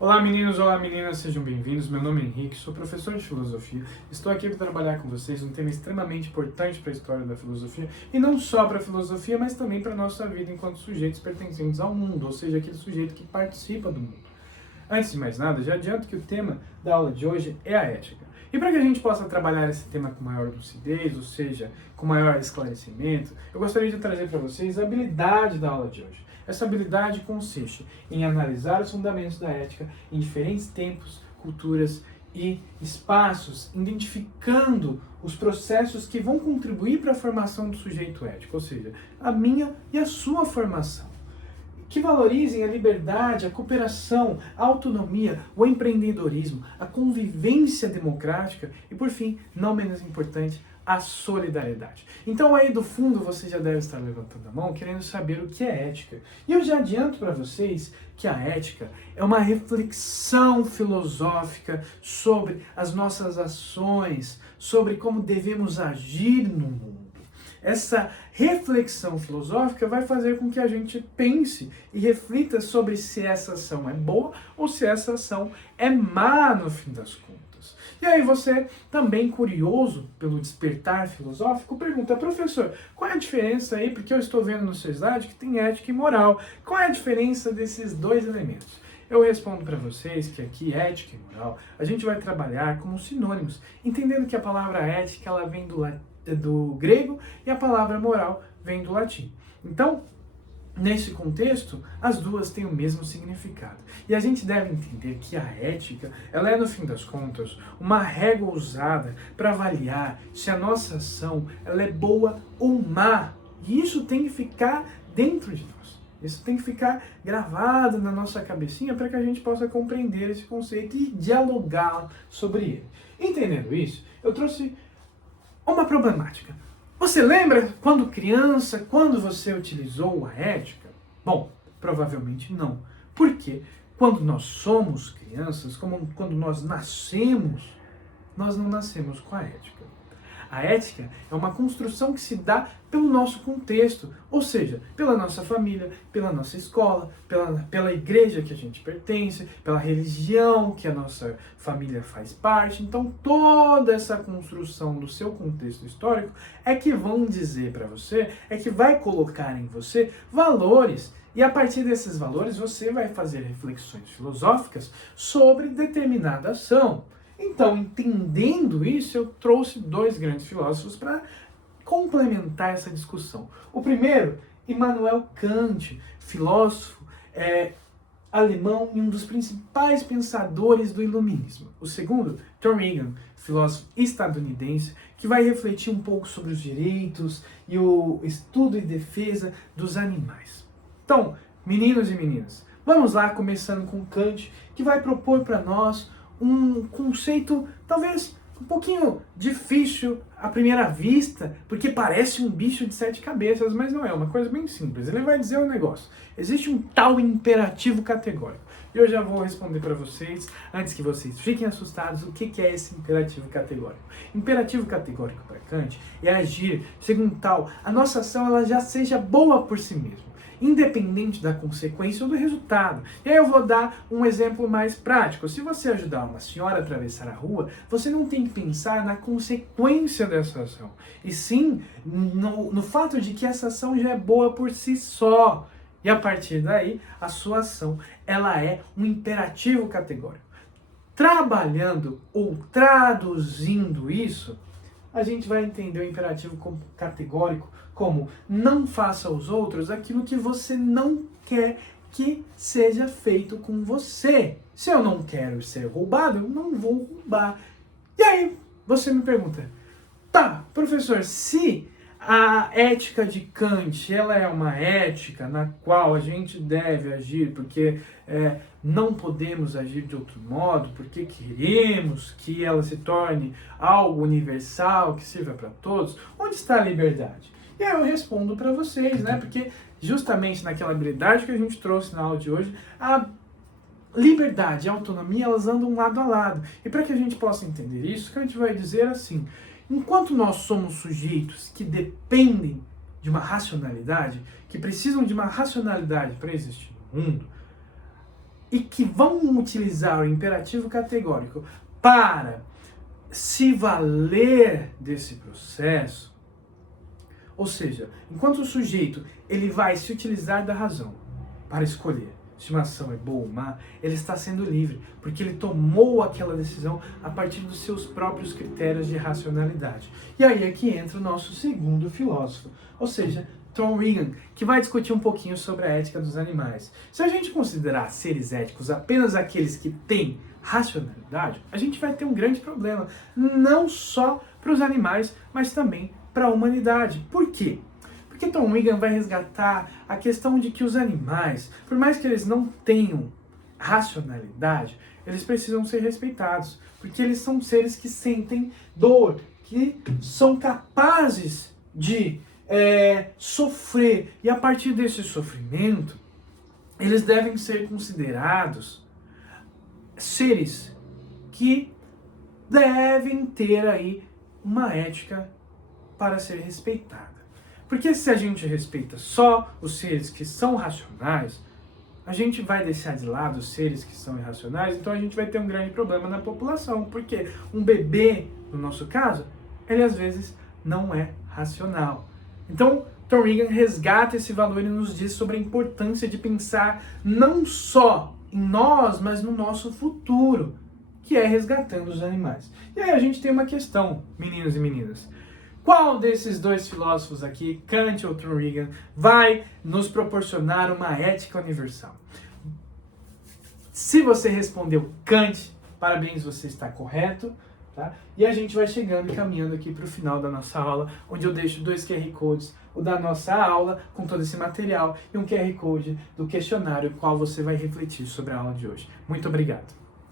Olá meninos, olá meninas, sejam bem-vindos. Meu nome é Henrique, sou professor de filosofia. Estou aqui para trabalhar com vocês um tema extremamente importante para a história da filosofia, e não só para a filosofia, mas também para a nossa vida enquanto sujeitos pertencentes ao mundo, ou seja, aquele sujeito que participa do mundo. Antes de mais nada, já adianto que o tema da aula de hoje é a ética. E para que a gente possa trabalhar esse tema com maior lucidez, ou seja, com maior esclarecimento, eu gostaria de trazer para vocês a habilidade da aula de hoje. Essa habilidade consiste em analisar os fundamentos da ética em diferentes tempos, culturas e espaços, identificando os processos que vão contribuir para a formação do sujeito ético, ou seja, a minha e a sua formação, que valorizem a liberdade, a cooperação, a autonomia, o empreendedorismo, a convivência democrática e, por fim, não menos importante, a solidariedade. Então aí do fundo você já deve estar levantando a mão querendo saber o que é ética. E eu já adianto para vocês que a ética é uma reflexão filosófica sobre as nossas ações, sobre como devemos agir no mundo. Essa reflexão filosófica vai fazer com que a gente pense e reflita sobre se essa ação é boa ou se essa ação é má no fim das contas. E aí você, também curioso pelo despertar filosófico, pergunta: professor, qual é a diferença aí, porque eu estou vendo no seu slide que tem ética e moral, qual é a diferença desses dois elementos? Eu respondo para vocês que aqui ética e moral a gente vai trabalhar como sinônimos, entendendo que a palavra ética ela vem do grego e a palavra moral vem do latim. Então, nesse contexto, as duas têm o mesmo significado. E a gente deve entender que a ética, ela é, no fim das contas, uma régua usada para avaliar se a nossa ação ela é boa ou má. E isso tem que ficar dentro de nós. Isso tem que ficar gravado na nossa cabecinha para que a gente possa compreender esse conceito e dialogar sobre ele. Entendendo isso, eu trouxe uma problemática. Você lembra quando criança, quando você utilizou a ética? Bom, provavelmente não. Porque quando nós somos crianças, como quando nós nascemos, nós não nascemos com a ética. A ética é uma construção que se dá pelo nosso contexto, ou seja, pela nossa família, pela nossa escola, pela igreja que a gente pertence, pela religião que a nossa família faz parte. Então, toda essa construção do seu contexto histórico é que vão dizer para você, é que vai colocar em você valores. E a partir desses valores você vai fazer reflexões filosóficas sobre determinada ação. Então, entendendo isso, eu trouxe dois grandes filósofos para complementar essa discussão. O primeiro, Immanuel Kant, filósofo alemão e um dos principais pensadores do iluminismo. O segundo, Tom Regan, filósofo estadunidense, que vai refletir um pouco sobre os direitos e o estudo e defesa dos animais. Então, meninos e meninas, vamos lá, começando com Kant, que vai propor para nós um conceito talvez um pouquinho difícil à primeira vista, porque parece um bicho de 7 cabeças, mas não é, uma coisa bem simples. Ele vai dizer um negócio: existe um tal imperativo categórico. E eu já vou responder para vocês, antes que vocês fiquem assustados, o que é esse imperativo categórico. Imperativo categórico para Kant é agir segundo tal, a nossa ação ela já seja boa por si mesma, independente da consequência ou do resultado. E aí eu vou dar um exemplo mais prático. Se você ajudar uma senhora a atravessar a rua, você não tem que pensar na consequência dessa ação, e sim no fato de que essa ação já é boa por si só. E a partir daí, a sua ação ela é um imperativo categórico. Trabalhando ou traduzindo isso, a gente vai entender o imperativo categórico como: não faça aos outros aquilo que você não quer que seja feito com você. Se eu não quero ser roubado, eu não vou roubar. E aí você me pergunta: tá, professor, se a ética de Kant ela é uma ética na qual a gente deve agir porque não podemos agir de outro modo, porque queremos que ela se torne algo universal, que sirva para todos, onde está a liberdade? E aí eu respondo para vocês, né? Porque justamente naquela habilidade que a gente trouxe na aula de hoje, a liberdade e a autonomia, elas andam lado a lado. E para que a gente possa entender isso, Kant vai dizer assim: enquanto nós somos sujeitos que dependem de uma racionalidade, que precisam de uma racionalidade para existir no mundo, e que vão utilizar o imperativo categórico para se valer desse processo, ou seja, enquanto o sujeito ele vai se utilizar da razão para escolher se uma ação é boa ou má, ele está sendo livre, porque ele tomou aquela decisão a partir dos seus próprios critérios de racionalidade. E aí é que entra o nosso segundo filósofo, ou seja, Tom Regan, que vai discutir um pouquinho sobre a ética dos animais. Se a gente considerar seres éticos apenas aqueles que têm racionalidade, a gente vai ter um grande problema, não só para os animais, mas também para a humanidade. Por quê? Porque Tom Regan vai resgatar a questão de que os animais, por mais que eles não tenham racionalidade, eles precisam ser respeitados, porque eles são seres que sentem dor, que são capazes de sofrer, e a partir desse sofrimento, eles devem ser considerados seres que devem ter aí uma ética para ser respeitada. Porque se a gente respeita só os seres que são racionais, a gente vai deixar de lado os seres que são irracionais, então a gente vai ter um grande problema na população, porque um bebê, no nosso caso, ele às vezes não é racional. Então, Tom Regan resgata esse valor e nos diz sobre a importância de pensar não só em nós, mas no nosso futuro, que é resgatando os animais. E aí a gente tem uma questão, meninos e meninas. Qual desses dois filósofos aqui, Kant ou Tom Regan, vai nos proporcionar uma ética universal? Se você respondeu Kant, parabéns, você está correto. Tá? E a gente vai chegando e caminhando aqui para o final da nossa aula, onde eu deixo 2 QR Codes, o da nossa aula, com todo esse material, e um QR Code do questionário, qual você vai refletir sobre a aula de hoje. Muito obrigado!